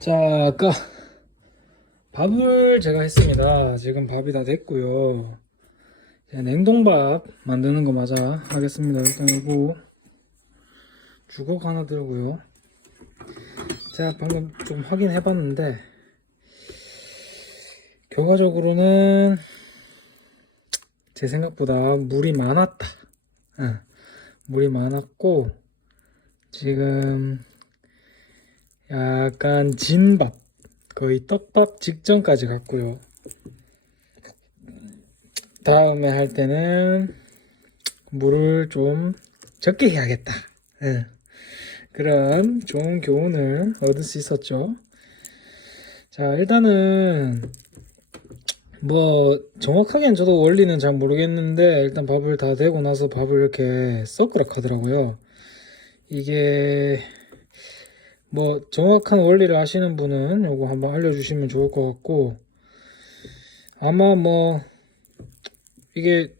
자, 아까 밥을 제가 했습니다. 지금 밥이 다 됐고요. 냉동밥 만드는 거 맞아 하겠습니다. 일단 이거 주걱 하나 들고요. 제가 방금 좀 확인해 봤는데 결과적으로는 제 생각보다 물이 많았다. 응. 물이 많았고 지금 약간 진밥 거의 떡밥 직전까지 갔고요. 다음에 할 때는 물을 좀 적게 해야겠다. 응. 그런 좋은 교훈을 얻을 수 있었죠. 자, 일단은 뭐 정확하게는 저도 원리는 잘 모르겠는데 일단 밥을 다 대고 나서 밥을 이렇게 섞으라 하더라고요. 이게 뭐 정확한 원리를 아시는 분은 요거 한번 알려주시면 좋을 것 같고 아마 뭐 이게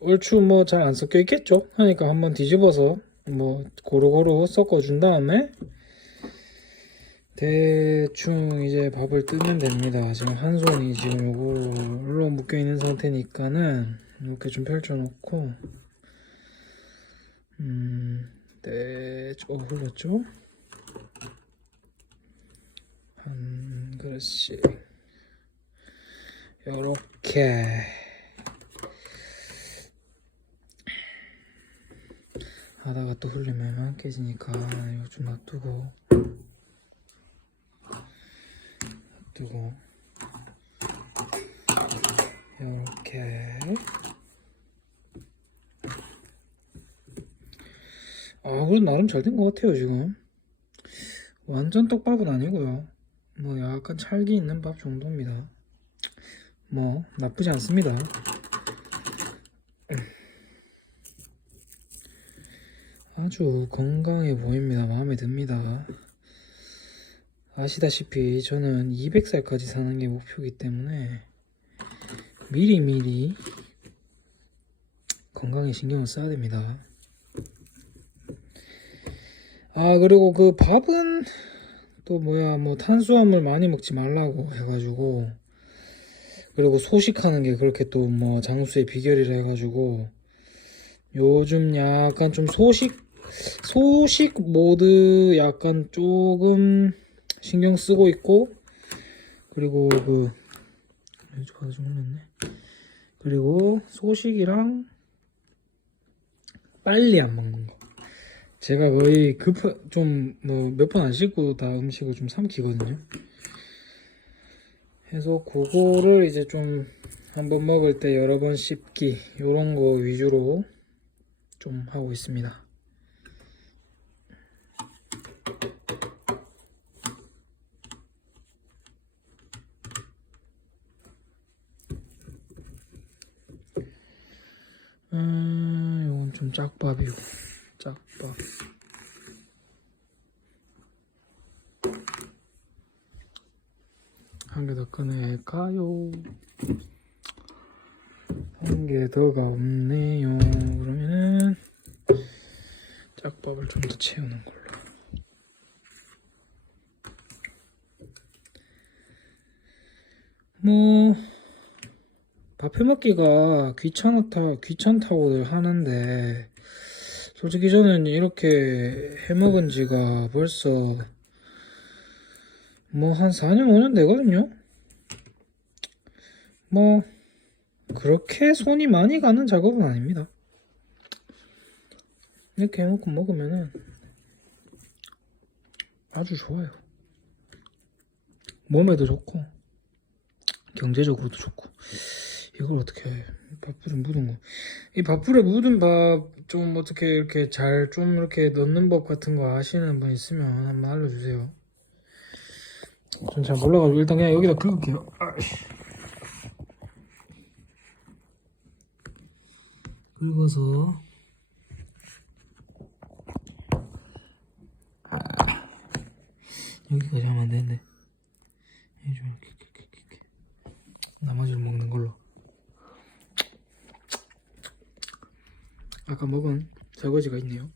얼추 뭐 잘 안 섞여 있겠죠. 하니까 한번 뒤집어서 뭐 고루고루 섞어 준 다음에 대충 이제 밥을 뜨면 됩니다. 지금 한 손이 지금 요걸로 묶여 있는 상태니까는 이렇게 좀 펼쳐 놓고 음, 대충 어, 흘렀죠? 한 그릇씩 요렇게. 하다가 또 흘리면 깨지니까 이거 좀 놔두고. 놔두고. 요렇게. 아 그래도 나름 잘 된 것 같아요 지금. 완전 떡밥은 아니고요 뭐 약간 찰기 있는 밥 정도입니다. 뭐 나쁘지 않습니다. 아주 건강해 보입니다. 마음에 듭니다. 아시다시피 저는 200살까지 사는 게 목표이기 때문에 미리미리 건강에 신경을 써야 됩니다. 아 그리고 그 밥은 또 뭐야 뭐 탄수화물 많이 먹지 말라고 해가지고 그리고 소식하는 게 그렇게 또 뭐 장수의 비결이라 해가지고 요즘 약간 좀 소식 소식 모드 약간 조금 신경 쓰고 있고 그리고 그 그리고 소식이랑 빨리 안 먹는 거 제가 거의 급하 좀뭐 몇 번 안 씻고 다 음식을 좀 삼키거든요. 해서 그거를 이제 좀 한번 먹을 때 여러 번 씹기 요런 거 위주로 좀 하고 있습니다. 음, 요건 좀 짝밥이고 짝밥. 한 개 더 꺼낼까요? 한 개 더가 없네요. 그러면은 짝밥을 좀 더 채우는 걸로. 뭐 밥 해 먹기가 귀찮다 귀찮다고들 하는데 솔직히 저는 이렇게 해먹은 지가 벌써 뭐 한 4년 5년 되거든요. 뭐 그렇게 손이 많이 가는 작업은 아닙니다. 이렇게 해놓고 먹으면은 아주 좋아요. 몸에도 좋고 경제적으로도 좋고 이걸 어떻게 해? 밥풀에 묻은 거. 이 밥풀에 묻은 밥 좀 어떻게 이렇게 잘 좀 이렇게 넣는 법 같은 거 아시는 분 있으면 한번 알려주세요. 전 잘 몰라가지고 일단 그냥 여기다 긁을게요. 긁어서 아. 여기까지 하면 안 되는데 이렇게. 나머지를 먹는 걸로. 아까 먹은 설거지가 있네요.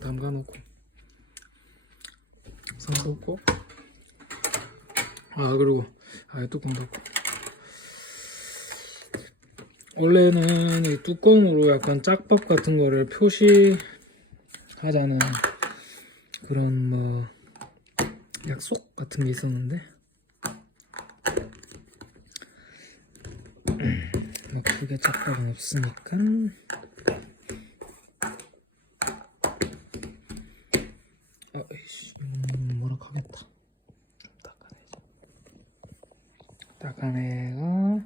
담가 놓고. 선 덮고. 아 그리고 아 뚜껑 닫고. 원래는 이 뚜껑으로 약간 짝밥 같은 거를 표시하자는 그런 뭐 약속 같은 게 있었는데. 뭐 크게 짝밥은 없으니까 아이씨 이건 뭐라 하겠다 좀 닦아내자 닦아내고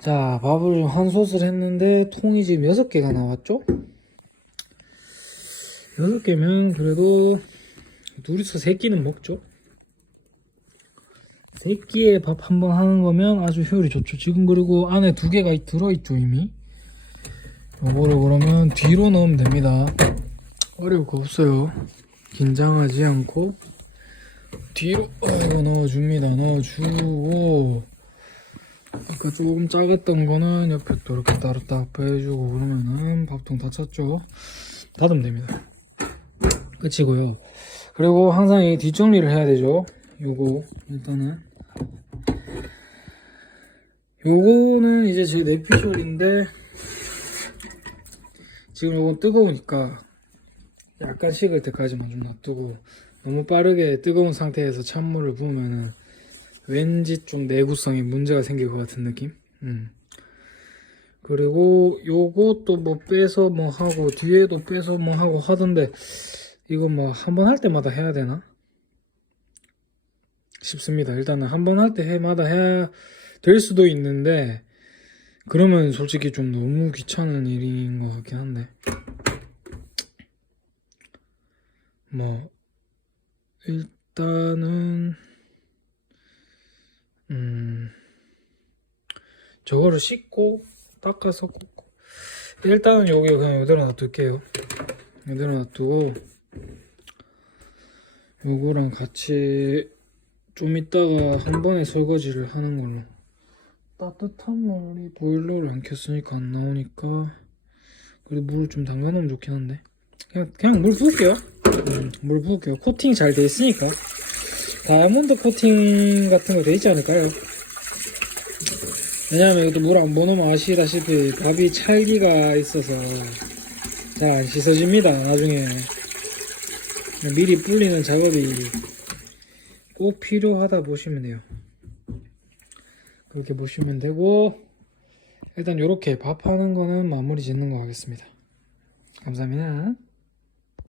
자 밥을 좀한 솥을 했는데 통이 지금 여섯 개가 나왔죠? 여섯 개면 그래도 둘이서 세 끼는 먹죠? 세 끼에 밥 한 번 하는 거면 아주 효율이 좋죠. 지금 그리고 안에 두 개가 들어있죠 이미. 요거를 그러면 뒤로 넣으면 됩니다. 어려울 거 없어요. 긴장하지 않고 뒤로 이거 넣어줍니다. 넣어주고 아까 조금 작았던 거는 옆에 또 이렇게 따로 딱 빼주고 그러면은 밥통 다 찼죠. 닫으면 됩니다. 끝이고요. 그리고 항상 이 뒷정리를 해야 되죠. 요거 일단은 요거는 이제 제 내피셜인데 지금 요건 뜨거우니까 약간 식을 때까지만 좀 놔두고 너무 빠르게 뜨거운 상태에서 찬물을 부으면은 왠지 좀 내구성에 문제가 생길 것 같은 느낌? 음. 그리고 요것도 뭐 빼서 뭐 하고 뒤에도 빼서 뭐 하고 하던데 이거 뭐 한 번 할 때마다 해야 되나? 싶습니다. 일단은 한 번 할 때마다 해야 될 수도 있는데 그러면 솔직히 좀 너무 귀찮은 일인 것 같긴 한데 뭐 일단은 음 저거를 씻고 닦아서 꽂고 일단은 여기 그냥 이대로 놔둘게요. 이대로 놔두고 요거랑 같이 좀 이따가 한 번에 설거지를 하는 걸로. 따뜻한 물이 보일러를 안 켰으니까 안 나오니까 그래도 물을 좀 담가 놓으면 좋긴 한데. 그냥, 그냥 물 부을게요 음, 물 부을게요. 코팅 잘 돼 있으니까. 다이아몬드 코팅 같은 거 돼 있지 않을까요? 왜냐면 이것도 물안 부어놓으면 아시다시피 밥이 찰기가 있어서 잘 안 씻어집니다 나중에. 미리 불리는 작업이 꼭 필요하다 보시면 돼요. 그렇게 보시면 되고 일단 이렇게 밥하는 거는 마무리 짓는 거 하겠습니다. 감사합니다